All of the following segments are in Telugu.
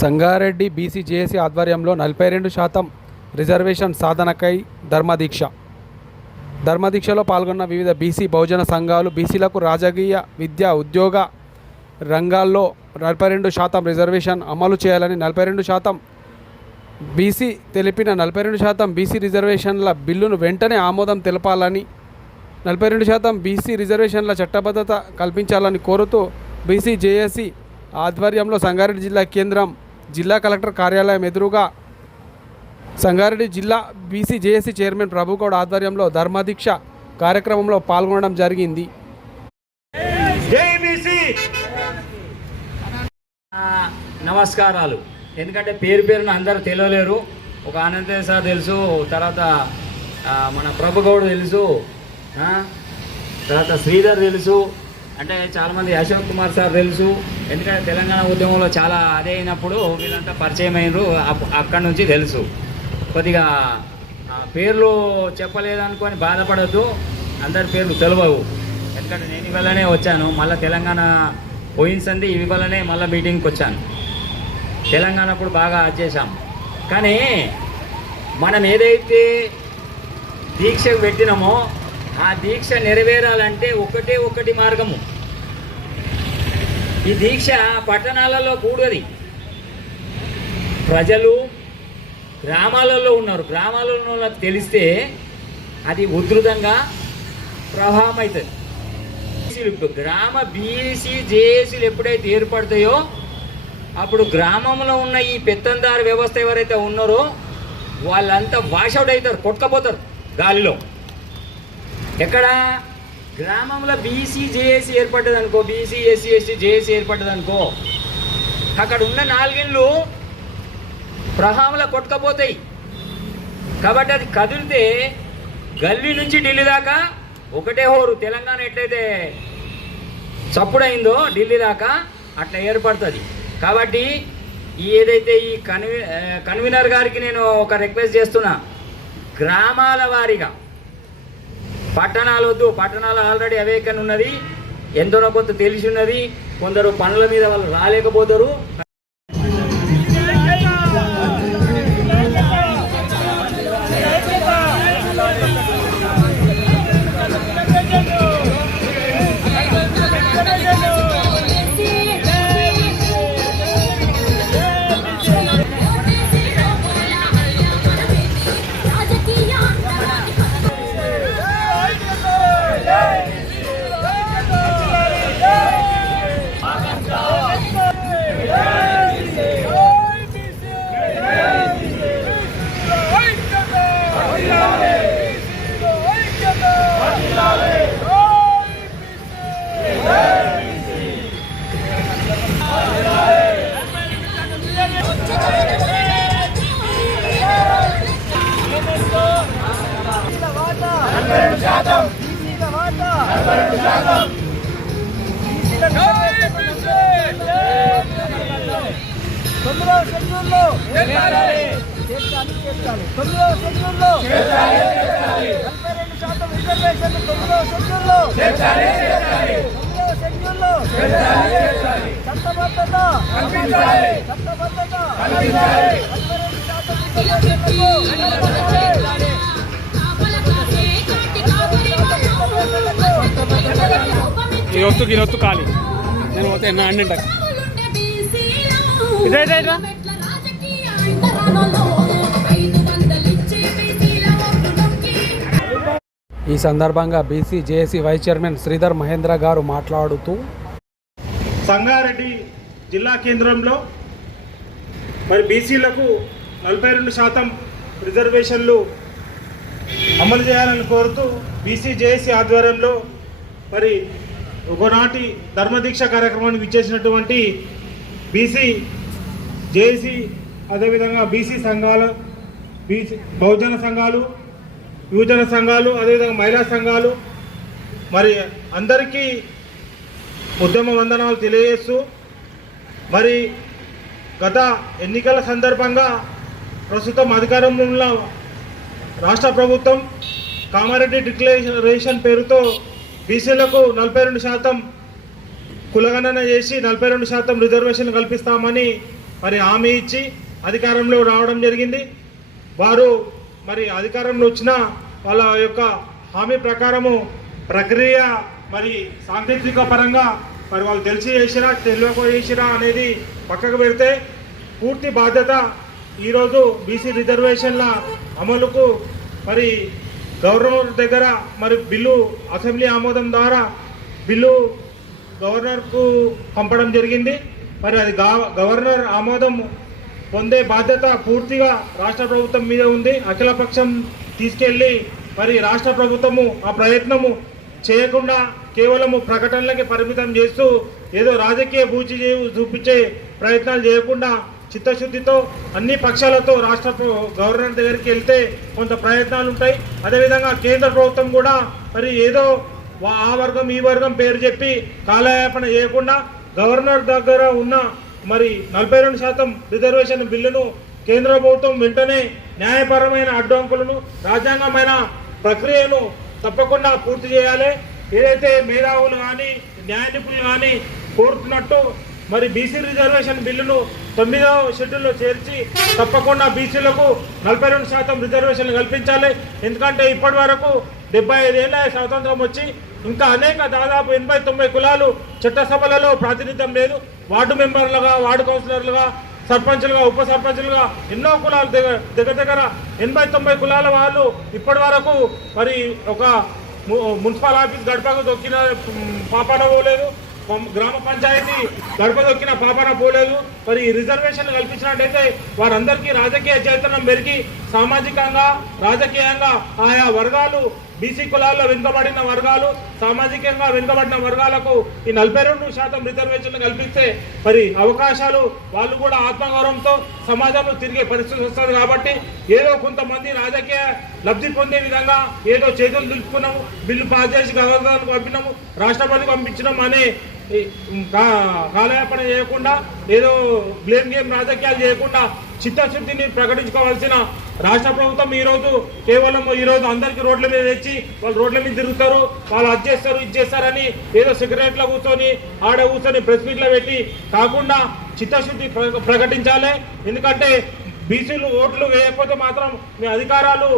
సంగారెడ్డి బీసీ జేఏసీ ఆధ్వర్యంలో నలభై రెండు శాతం రిజర్వేషన్ సాధనకై ధర్మదీక్ష. ధర్మదీక్షలో పాల్గొన్న వివిధ బీసీ బహుజన సంఘాలు బీసీలకు రాజకీయ విద్య ఉద్యోగ రంగాల్లో నలభై రెండు శాతం రిజర్వేషన్ అమలు చేయాలని నలభై రెండు శాతం బీసీ తెలిపిన నలభై రెండు శాతం బీసీ రిజర్వేషన్ల బిల్లును వెంటనే ఆమోదం తెలపాలని నలభై రెండు శాతం బీసీ రిజర్వేషన్ల చట్టబద్ధత కల్పించాలని కోరుతూ బీసీ జేఏసీ ఆధ్వర్యంలో సంగారెడ్డి జిల్లా కేంద్రం జిల్లా కలెక్టర్ కార్యాలయం ఎదురుగా సంగారెడ్డి జిల్లా బీసీ జేఏసీ చైర్మన్ ప్రభుగౌడ్ ఆధ్వర్యంలో ధర్మదీక్ష కార్యక్రమంలో పాల్గొనడం జరిగింది. జై బీసీ ఆ, నమస్కారాలు. ఎందుకంటే పేరు పేరున అందరూ తెలియలేరు ఒక ఆనంద సార్ తెలుసు తర్వాత మన ప్రభుగౌడ్ తెలుసు ఆ, తర్వాత శ్రీధర్ తెలుసు అంటే చాలామంది అశోక్ కుమార్ సార్ తెలుసు. ఎందుకంటే తెలంగాణ ఉద్యమంలో చాలా అదే అయినప్పుడు వీళ్ళంతా పరిచయం అయినరు. అప్- అక్కడి నుంచి తెలుసు. కొద్దిగా పేర్లు చెప్పలేదనుకొని బాధపడద్దు. అందరి పేర్లు తెలియవు ఎందుకంటే నేను ఇవాళనే వచ్చాను. మళ్ళీ తెలంగాణ పోయినసంది ఇవాళనే మళ్ళీ మీటింగ్కి వచ్చాను. తెలంగాణ అప్పుడు బాగా చేశాం. కానీ మనం ఏదైతే దీక్ష పెట్టినామో ఆ దీక్ష నెరవేరాలంటే ఒకటే ఒకటి మార్గము. ఈ దీక్ష పట్టణాలలో కూడది. ప్రజలు గ్రామాలలో ఉన్నారు. గ్రామాలలో వాళ్ళకి తెలిస్తే అది ఉధృతంగా ప్రభావం అవుతుంది గ్రామ బీసీ జేఏసీలు ఎప్పుడైతే ఏర్పడతాయో అప్పుడు గ్రామంలో ఉన్న ఈ పెత్తందారు వ్యవస్థ ఎవరైతే ఉన్నారో వాళ్ళంతా వాషౌట్ అవుతారు కొట్టుకపోతారు గాలిలో. ఎక్కడ? గ్రామంలో బీసీ జేఏసీ ఏర్పడ్డది అనుకో బీసీ ఎస్సీ ఎస్టీ జేఏసీ ఏర్పడ్డది అనుకో అక్కడ ఉన్న నాలుగిళ్ళు ప్రహాంలో కొట్టుకపోతాయి. కాబట్టి అది కదిలితే గల్లీ నుంచి ఢిల్లీ దాకా ఒకటే హోరు. తెలంగాణ ఎట్లయితే చప్పుడైందో ఢిల్లీ దాకా అట్లా ఏర్పడుతుంది. కాబట్టి ఈ ఏదైతే ఈ కన్వీ కన్వీనర్ గారికి నేను ఒక రిక్వెస్ట్ చేస్తున్నా గ్రామాల వారీగా పట్టణాలు వద్దు పట్టణాలు ఆల్రెడీ అవేకన్ ఉన్నది ఎంతనో కొంత తెలిసి ఉన్నది. కొందరు పనుల మీద వాళ్ళు రాలేకపోతారు. తొమ్మిదవ చేర్చాలి తొమ్మిదవ షెడ్యూల్లో నలభై రెండు శాతం రిజర్వేషన్ తొమ్మిదవ షెడ్యూల్లో తొమ్మిదవ షెడ్యూల్లో చట్టబద్ధత చట్టబద్ధత నలభై రెండు శాతం రిజర్వేషన్లకు ఈ ఒత్తు ఈ ఒత్తు ఖాళీ. నేను పోతే ఎన్న అండి ఈ సందర్భంగా BC JAC vice chairman Sridhar Mahendra గారు మాట్లాడుతూ సంగారెడ్డి జిల్లా కేంద్రంలో మరి బీసీలకు నలభై రెండు శాతం రిజర్వేషన్లు అమలు చేయాలని కోరుతూ బీసీ జేఏసీ ఆధ్వర్యంలో మరి ఒకనాటి ధర్మదీక్ష కార్యక్రమానికి విచ్చేసినటువంటి బీసీ జేసీ అదేవిధంగా బీసీ సంఘాలు బీసీ బహుజన సంఘాలు యువజన సంఘాలు అదేవిధంగా మహిళా సంఘాలు మరి అందరికీ ఉద్యమ వందనాలు తెలియజేస్తూ మరి గత ఎన్నికల సందర్భంగా ప్రస్తుతం అధికారంలో ఉన్న రాష్ట్ర ప్రభుత్వం కామారెడ్డి డిక్లరేషన్ పేరుతో బీసీలకు నలభై రెండు శాతం కులగణన చేసి నలభై రెండు శాతం రిజర్వేషన్ కల్పిస్తామని మరి హామీ ఇచ్చి అధికారంలో రావడం జరిగింది. వారు మరి అధికారంలో వచ్చిన వాళ్ళ యొక్క హామీ ప్రకారము ప్రక్రియ మరి సాంకేతిక పరంగా మరి వాళ్ళు తెలిసి చేసిరా తెలియక చేసిరా అనేది పక్కకు పెడితే పూర్తి బాధ్యత ఈరోజు బీసీ రిజర్వేషన్ల అమలుకు మరి గవర్నర్ దగ్గర మరి బిల్లు అసెంబ్లీ ఆమోదం ద్వారా బిల్లు గవర్నర్కు పంపడం జరిగింది. మరి అది గవర్నర్ ఆమోదం పొందే బాధ్యత పూర్తిగా రాష్ట్ర ప్రభుత్వం మీద ఉంది. అఖిలపక్షం తీసుకెళ్ళి మరి రాష్ట్ర ప్రభుత్వము ఆ ప్రయత్నము చేయకుండా కేవలము ప్రకటనలకి పరిమితం చేస్తూ ఏదో రాజకీయ బూచి చూపించే ప్రయత్నాలు చేయకుండా చిత్తశుద్ధితో అన్ని పక్షాలతో రాష్ట్ర గవర్నర్ దగ్గరికి వెళ్తే కొంత ప్రయత్నాలు ఉంటాయి అదేవిధంగా కేంద్ర ప్రభుత్వం కూడా మరి ఏదో ఆ వర్గం ఈ వర్గం పేరు చెప్పి కాలయాపన చేయకుండా గవర్నర్ దగ్గర ఉన్న మరి నలభై రెండు శాతం రిజర్వేషన్ బిల్లును కేంద్ర ప్రభుత్వం వెంటనే న్యాయపరమైన అడ్డంకులను రాజ్యాంగమైన ప్రక్రియను తప్పకుండా పూర్తి చేయాలి. ఏదైతే మేధావులు కానీ న్యాయ నిపుణులు కానీ కోరుతున్నట్టు మరి బీసీ రిజర్వేషన్ బిల్లును తొమ్మిదవ షెడ్యూల్లో చేర్చి తప్పకుండా బీసీలకు నలభై రెండు శాతం రిజర్వేషన్లు కల్పించాలి. ఎందుకంటే ఇప్పటి వరకు డెబ్బై ఐదేళ్ళ స్వాతంత్రం వచ్చి ఇంకా అనేక దాదాపు ఎనభై తొంభై కులాలు చట్టసభలలో ప్రాతినిధ్యం లేదు. వార్డు మెంబర్లుగా వార్డు కౌన్సిలర్లుగా సర్పంచులుగా ఉప సర్పంచులుగా ఎన్నో కులాలు దగ్గర దగ్గర దగ్గర ఎనభై తొంభై కులాల వాళ్ళు ఇప్పటి వరకు మరి ఒక ము- మున్సిపల్ ఆఫీస్ గడపకు దొక్కిన పాపన పోలేదు. గ్రామ పంచాయతీ గడప దొక్కిన పోలేదు. మరి ఈ రిజర్వేషన్ కల్పించినట్టయితే వారందరికీ రాజకీయ చైతన్యం పెరిగి సామాజికంగా రాజకీయంగా ఆయా వర్గాలు బీసీ కులాల్లో వెనుకబడిన వర్గాలు సామాజికంగా వెనుకబడిన వర్గాలకు ఈ నలభై రెండు శాతం రిజర్వేషన్లు కల్పిస్తే మరి అవకాశాలు వాళ్ళు కూడా ఆత్మగౌరవంతో సమాజంలో తిరిగే పరిస్థితి వస్తుంది కాబట్టి ఏదో కొంతమంది రాజకీయ లబ్ధి పొందే విధంగా ఏదో చేతులు దులుపుకున్నాము బిల్లు పాస్ చేసి గవర్నర్కి పంపినాము రాష్ట్రపతికి పంపించినాము అనే కాలయాపన చేయకుండా ఏదో బ్లేమ్ గేమ్ రాజకీయాలు చేయకుండా చిత్తశుద్ధిని ప్రకటించుకోవాల్సిన రాష్ట్ర ప్రభుత్వం ఈరోజు కేవలం ఈరోజు అందరికీ రోడ్ల మీద తెచ్చి వాళ్ళు రోడ్ల మీద తిరుగుతారు వాళ్ళు అది చేస్తారు ఇది చేస్తారని ఏదో సిగరెట్లో కూర్చొని ఆడ కూర్చొని ప్రెస్ మీట్లో పెట్టి కాకుండా చిత్తశుద్ధి ప్ర- ప్రకటించాలి. ఎందుకంటే బీసీలు ఓట్లు వేయకపోతే మాత్రం మీ అధికారాలు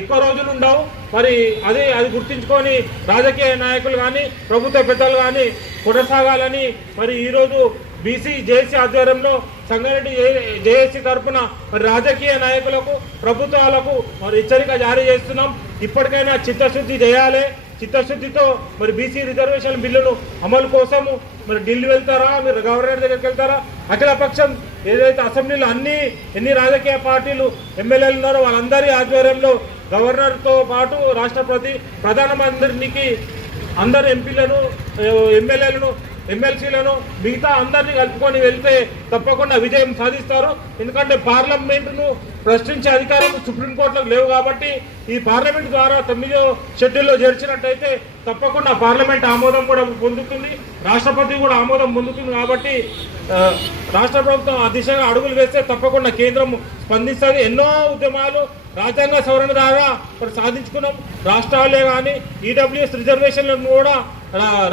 ఎక్కువ రోజులు ఉండవు. మరి అది అది గుర్తించుకొని రాజకీయ నాయకులు కానీ ప్రభుత్వ పెద్దలు కానీ కొనసాగాలని మరి ఈరోజు బీసీ జేఏసీ ఆధ్వర్యంలో సంగారెడ్డి జేఏసీ తరఫున మరి రాజకీయ నాయకులకు ప్రభుత్వాలకు మరి హెచ్చరిక జారీ చేస్తున్నాం. ఇప్పటికైనా చిత్తశుద్ధి చేయాలి. చిత్తశుద్ధితో మరి బీసీ రిజర్వేషన్ బిల్లును అమలు కోసము మరి ఢిల్లీ వెళ్తారా? మీరు గవర్నర్ దగ్గరికి వెళ్తారా? అఖిల పక్షం ఏదైతే అసెంబ్లీలో అన్ని ఎన్ని రాజకీయ పార్టీలు ఎమ్మెల్యేలు ఉన్నారో వాళ్ళందరి ఆధ్వర్యంలో గవర్నర్తో పాటు రాష్ట్రపతి ప్రధానమంత్రికి అందరు ఎంపీలను ఎమ్మెల్యేలను ఎమ్మెల్సీలను మిగతా అందరినీ కలుపుకొని వెళ్తే తప్పకుండా విజయం సాధిస్తారు. ఎందుకంటే పార్లమెంటును ప్రశ్నించే అధికారం సుప్రీంకోర్టులకు లేవు కాబట్టి ఈ పార్లమెంట్ ద్వారా తొమ్మిదో షెడ్యూల్లో చేర్చినట్టయితే తప్పకుండా పార్లమెంట్ ఆమోదం కూడా పొందుతుంది. రాష్ట్రపతి కూడా ఆమోదం పొందుతుంది కాబట్టి రాష్ట్ర ప్రభుత్వం ఆ దిశగా అడుగులు వేస్తే తప్పకుండా కేంద్రం స్పందిస్తుంది. ఎన్నో ఉద్యమాలు రాజ్యాంగ సవరణ ద్వారా మరి సాధించుకున్నాం. రాష్ట్రాలే కానీ ఈడబ్ల్యూఎస్ రిజర్వేషన్లను కూడా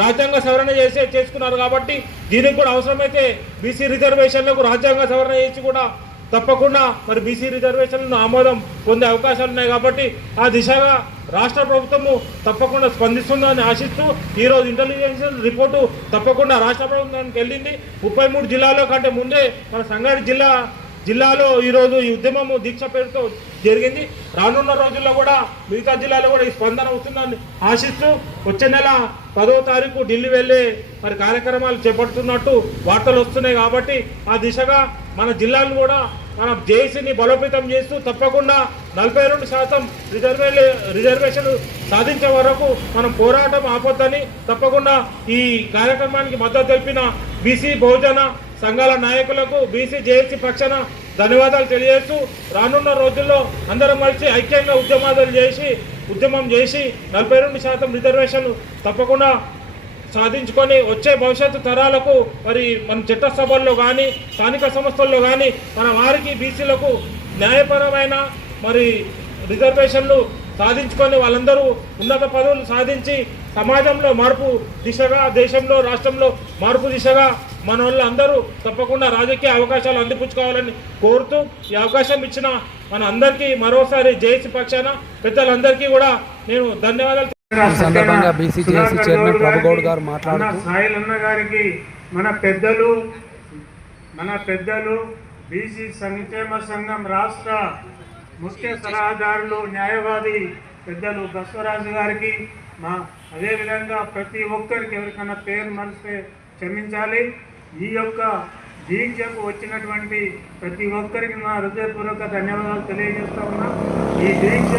రాజ్యాంగ సవరణ చేసే చేసుకున్నారు కాబట్టి దీనికి కూడా అవసరమైతే బీసీ రిజర్వేషన్లకు రాజ్యాంగ సవరణ చేసి కూడా తప్పకుండా మరి బీసీ రిజర్వేషన్లను ఆమోదం పొందే అవకాశాలు ఉన్నాయి కాబట్టి ఆ దిశగా రాష్ట్ర ప్రభుత్వము తప్పకుండా స్పందిస్తుందని ఆశిస్తూ ఈరోజు ఇంటెలిజెన్స్ రిపోర్టు తప్పకుండా రాష్ట్ర ప్రభుత్వానికి వెళ్ళింది. ముప్పై మూడు జిల్లాలో కంటే ముందే మన సంగారెడ్డి జిల్లా జిల్లాలో ఈరోజు ఈ ఉద్యమము దీక్ష పేరుతో జరిగింది. రానున్న రోజుల్లో కూడా మిగతా జిల్లాలో కూడా ఈ స్పందన వస్తుందని ఆశిస్తూ వచ్చే నెల పదో తారీఖు ఢిల్లీ వెళ్ళే మరి కార్యక్రమాలు చేపడుతున్నట్టు వార్తలు వస్తున్నాయి కాబట్టి ఆ దిశగా మన జిల్లాను కూడా మనం జేసీని బలోపేతం చేస్తూ తప్పకుండా నలభై రెండు శాతం రిజర్వే రిజర్వేషన్ సాధించే వరకు మనం పోరాటం ఆపొద్దని తప్పకుండా ఈ కార్యక్రమానికి మద్దతు తెలిపిన బీసీ బహుజన సంఘాల నాయకులకు బీసీ జేఏసీ పక్షాన ధన్యవాదాలు తెలియజేస్తూ రానున్న రోజుల్లో అందరం కలిసి ఐక్యంగా ఉద్యమాలు చేసి ఉద్యమం చేసి నలభై రెండు శాతం రిజర్వేషన్లు తప్పకుండా సాధించుకొని వచ్చే భవిష్యత్తు తరాలకు మరి మన చట్టసభల్లో కానీ స్థానిక సంస్థల్లో కానీ మన వారికి బీసీలకు న్యాయపరమైన మరి రిజర్వేషన్లు సాధించుకొని వాళ్ళందరూ ఉన్నత పదవులు సాధించి సమాజంలో మార్పు దిశగా దేశంలో రాష్ట్రంలో మార్పు దిశగా మన వాళ్ళు అందరూ తప్పకుండా రాజకీయ అవకాశాలు అందిపుచ్చుకోవాలని కోరుతూ ఈ అవకాశం ఇచ్చిన మన అందరికీ మరోసారి జేఏసీ పక్షాన పెద్దలందరికీ కూడా నేను ధన్యవాదాలు ఈ సందర్భంగా బీసీ జేఏసీ చైర్మన్ ప్రభుగౌడ్ గారు మాట్లాడుతూ అన్న సాయిల్ అన్న గారికి మన పెద్దలు మన పెద్దలు బీసీ సంక్షేమ సంఘం రాష్ట్ర ముఖ్య సలహాదారులు న్యాయవాది పెద్దలు బసవరాజు గారికి మా అదేవిధంగా ప్రతి ఒక్కరికి ఎవరికైనా పేరు మరిస్తే క్షమించాలి. ఈ యొక్క దీక్షకు వచ్చినటువంటి ప్రతి ఒక్కరికి నా హృదయపూర్వక ధన్యవాదాలు తెలియజేస్తా ఉన్నా. ఈ దీక్ష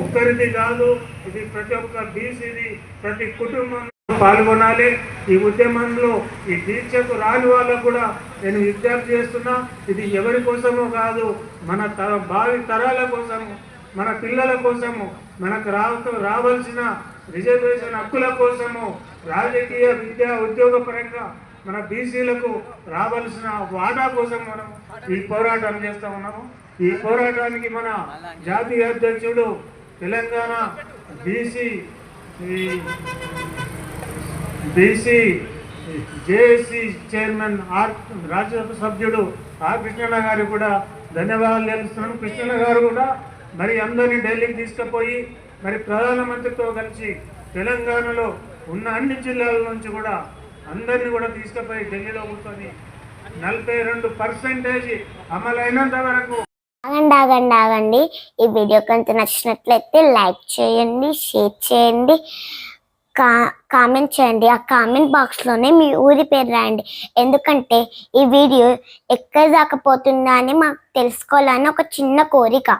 ఒక్కరిది కాదు ఇది ప్రతి ఒక్క బీసీది ప్రతి కుటుంబం పాల్గొనాలి. ఈ ఉద్యమంలో ఈ దీక్షకు రాని వాళ్ళకు కూడా నేను విజ్ఞప్తి చేస్తున్నా ఇది ఎవరి కోసమో కాదు మన తర భావి తరాల కోసము. మన పిల్లల కోసము మనకు రావ రావాల్సిన రిజర్వేషన్ హక్కుల కోసము రాజకీయ విద్యా ఉద్యోగ పరంగా మన బీసీలకు రావాల్సిన వాటా కోసం మనం ఈ పోరాటం చేస్తూ ఉన్నాము. ఈ పోరాటానికి మన జాతీయ అధ్యక్షుడు తెలంగాణ బీసీ ఈ BC JAC chairman R Rajya Sabha సభ్యుడు ఆర్ కృష్ణన్న గారు కూడా ధన్యవాదాలు తెలుస్తున్నాను. కృష్ణన్న గారు కూడా మరి అందరినీ ఢిల్లీకి తీసుకుపోయి మరి ప్రధానమంత్రితో కలిసి తెలంగాణలో ఉన్న అన్ని జిల్లాల నుంచి కూడా అందరినీ కూడా తీసుకుపోయి ఢిల్లీలో కూర్చొని నలభై రెండు పర్సెంటేజ్ అమలైనంత వరకు ఆగండి ఆగండి ఆగండి. ఈ వీడియో కనుక నచ్చినట్లయితే లైక్ చేయండి షేర్ చేయండి కా కామెంట్ చేయండి. ఆ కామెంట్ బాక్స్లోనే మీ ఊరి పేరు రాయండి. ఎందుకంటే ఈ వీడియో ఎక్కడ దాకపోతుందా అని మాకు తెలుసుకోవాలని ఒక చిన్న కోరిక.